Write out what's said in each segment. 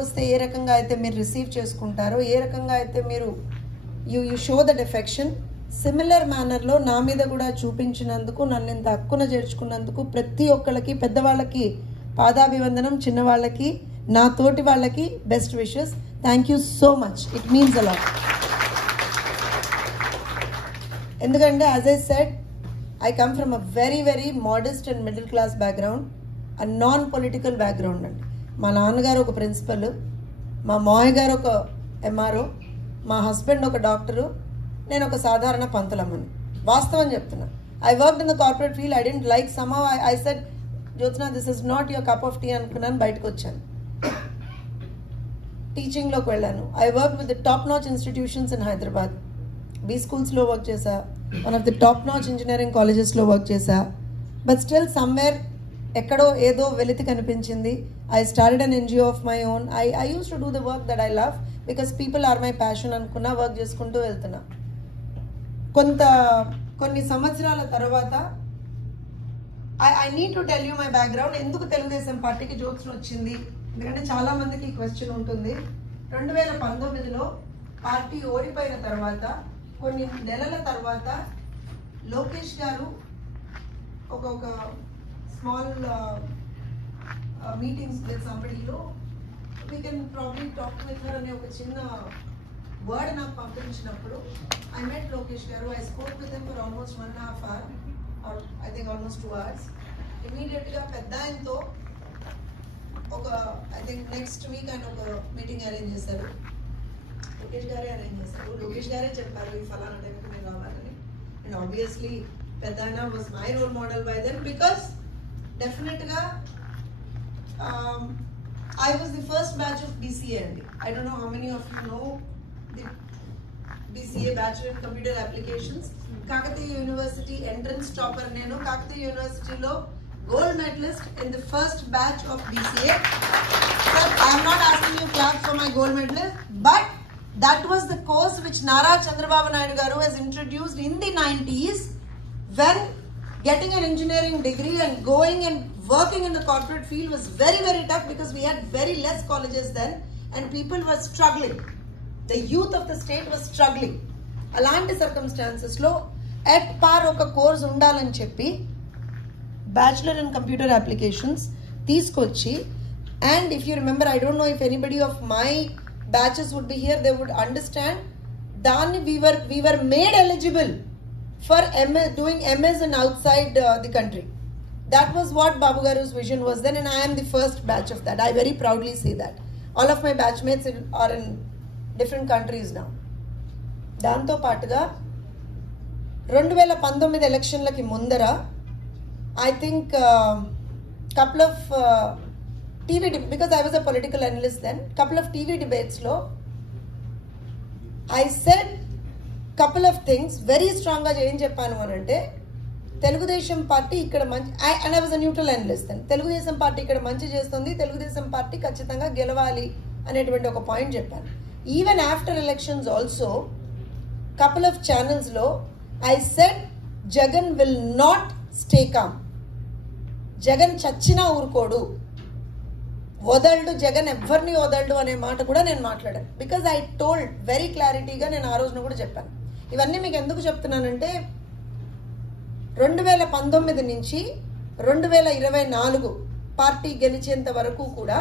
వస్తే ఏ రకంగా అయితే మీరు రిసీవ్ చేసుకుంటారో, ఏ రకంగా అయితే మీరు you show that affection, similar మేనర్లో నా మీద కూడా చూపించినందుకు, నన్ను ఇంత హక్కున చేర్చుకున్నందుకు ప్రతి ఒక్కళ్ళకి, పెద్దవాళ్ళకి పాదాభివందనం, చిన్నవాళ్ళకి, నా తోటి వాళ్ళకి best wishes. Thank you so much. It means a lot. ఎందుకంటే as I said, I come from a very very modest and middle class background, a non political background అండి. మా నాన్నగారు ఒక ప్రిన్సిపల్, మా మామయ్య గారు ఒక ఎంఆర్ఓ, మా హస్బెండ్ ఒక డాక్టరు, నేను ఒక సాధారణ పంతులమ్మని. వాస్తవం చెప్తున్నా. I worked in the corporate field. I didn't like somehow I said, Jyotsna this is not your cup of tea అనుకున్నాను, బయటకు వచ్చాను. టీచింగ్లోకి వెళ్ళాను. I work with the top notch institutions in Hyderabad. B స్కూల్స్లో వర్క్ చేశా, one of the top notch engineering కాలేజెస్లో work చేశా. But still somewhere ఎక్కడో ఏదో వెలితి కనిపించింది. I started an NGO of my own. I use to do the work that I love because people are my passion అనుకున్నా, work చేసుకుంటూ వెళ్తున్నా. కొన్ని సంవత్సరాల తర్వాత I need to tell you my background. ఎందుకు తెలుగుదేశం పార్టీకి జ్యోత్స్న వచ్చింది, ఎందుకంటే చాలామందికి క్వశ్చన్ ఉంటుంది. 2019లో పార్టీ ఓడిపోయిన తర్వాత కొన్ని నెలల తర్వాత లోకేష్ గారు ఒక స్మాల్ మీటింగ్స్ విత్ సంబడీలో we can probably talk with her అనే ఒక చిన్న వర్డ్ నాకు పంపించినప్పుడు I met Lokesh garu. I spoke with him for almost 1.5 hours or I think almost 2 hours. ఇమీడియట్గా పెద్ద ఆయనతో ఐ థింక్ నెక్స్ట్ వీక్ ఆయన ఒక మీటింగ్ అరేంజ్ చేశారు. లోకేష్ గారే అరేంజ్ చేశారు. లోకేష్ గారే చెప్పారు ఈ ఫలానా టైంకి మీరు రావాలని. అండ్ ఆబ్వియస్లీ పెద్ద ఆయన was my role model by then because డెఫినెట్గా I was the first batch of BCA అండి. I don't know how many of you know the BCA, Bachelor in Computer Applications. Kakatiya University entrance topper nenu. Kakatiya University lo gold medalist in the first batch of BCA. Sir, I am not asking you claps for my gold medalist, but that was the course which Nara Chandrababu Naidu garu has introduced in the 90s when getting an engineering degree and going and working in the corporate field was very very tough because we had very less colleges then and people were struggling. The youth of the state was struggling. Alanti circumstances lo at par oka course undalani cheppi Bachelor in Computer Applications teeskochi, and if you remember, I don't know if anybody of my batches would be here, they would understand dani we were made eligible for doing MS and outside the country. That was what Babu Garu's vision was then, and I am the first batch of that. I very proudly say that. All of my batchmates are in different countries now. దాంతో పాటుగా 2019 ఎలక్షన్లకి ముందర I think couple of TV, because I was a political analyst then, couple of TV debates lo I said couple of things very strong గా ఏం చెప్పాను అనంటే, Telugu Desam party ఇక్కడ మంచి, and I was a neutral analyst then, Telugu Desam party ఇక్కడ మంచి చేస్తుంది, Telugu Desam party ఖచ్చితంగా గెలవాలి అనేటువంటి ఒక పాయింట్ చెప్పాను. Even after elections also couple of ఛానల్స్లో I said Jagan will not stay calm. Jagan చచ్చినా ఊరుకోడు, వదలడు జగన్, ఎవరిని వదలడు అనే మాట కూడా నేను మాట్లాడాను. బికాజ్ ఐ టోల్డ్ వెరీ క్లారిటీగా, నేను ఆ రోజున కూడా చెప్పాను. ఇవన్నీ మీకు ఎందుకు చెప్తున్నానంటే 2019 నుంచి 2024 పార్టీ గెలిచేంత వరకు కూడా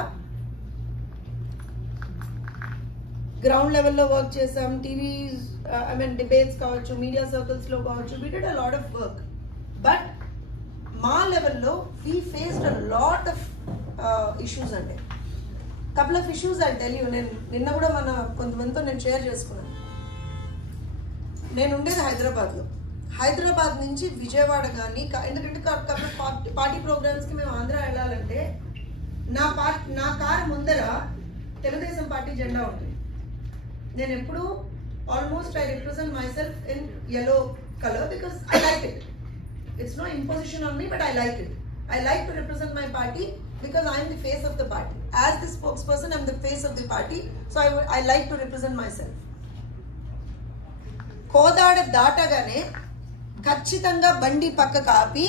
గ్రౌండ్ లెవెల్లో వర్క్ చేసాం. టీవీ డిబేట్స్ కావచ్చు, మీడియా సర్కిల్స్లో కావచ్చు, we did a lot of work. But మా లెవెల్లో we faced a lot of issues. అంటే couple of issues I tell you. నేను నిన్న కూడా మన కొంతమందితో నేను షేర్ చేసుకున్నాను. నేను ఉండేది హైదరాబాద్ నుంచి విజయవాడ కానీ, ఎందుకంటే పార్టీ ప్రోగ్రామ్స్కి మేము ఆంధ్ర వెళ్ళాలంటే నా కార్ ముందర తెలుగుదేశం పార్టీ జెండా ఉంటుంది. నేను ఎప్పుడు almost I represent myself in yellow colour because I like it. It's no imposition on me, but I like it. I like to represent my party because I am the face of the party. As the spokesperson, I am the face of the party. So I like to represent myself. Kodad దాటగానే ఖచ్చితంగా బండి పక్కకు ఆపి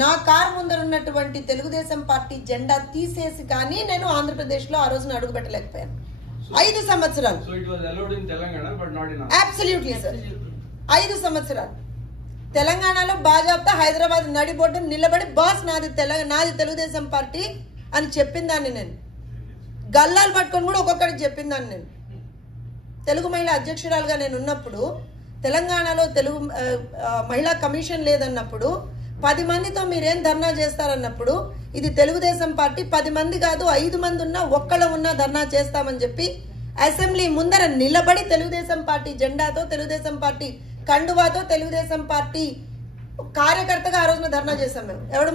నా car ముందర ఉన్నటువంటి Telugu Desam party జెండా తీసేసి కానీ నేను ఆంధ్రప్రదేశ్లో ఆ రోజున అడుగు పెట్టలేకపోయాను. 5 సంవత్సరాలు. అబ్సల్యూట్లీ సార్, 5 సంవత్సరాలు తెలంగాణలో బాజాబ్తా హైదరాబాద్ నడిబొడ్డు నిలబడి బాస్ నాది తెలుగుదేశం పార్టీ అని చెప్పిందాన్ని నేను. గల్లాలు పట్టుకొని కూడా ఒక్కొక్కరికి చెప్పిందాన్ని నేను. తెలుగు మహిళా అధ్యక్షురాలుగా నేను ఉన్నప్పుడు, తెలంగాణలో తెలుగు మహిళా కమిషన్ లేదన్నప్పుడు, 10 మందితో మీరేం ధర్నా చేస్తారన్నప్పుడు, ఇది తెలుగుదేశం పార్టీ 10 మంది కాదు 5 మంది ఉన్నా ఒక్కళ్ళ ఉన్నా ధర్నా చేస్తామని చెప్పి అసెంబ్లీ ముందర నిలబడి తెలుగుదేశం పార్టీ జెండాతో, తెలుగుదేశం పార్టీ కండువాతో, తెలుగుదేశం పార్టీ కార్యకర్తగా ఆ రోజున ధర్నా చేశాం మేము. ఎవడు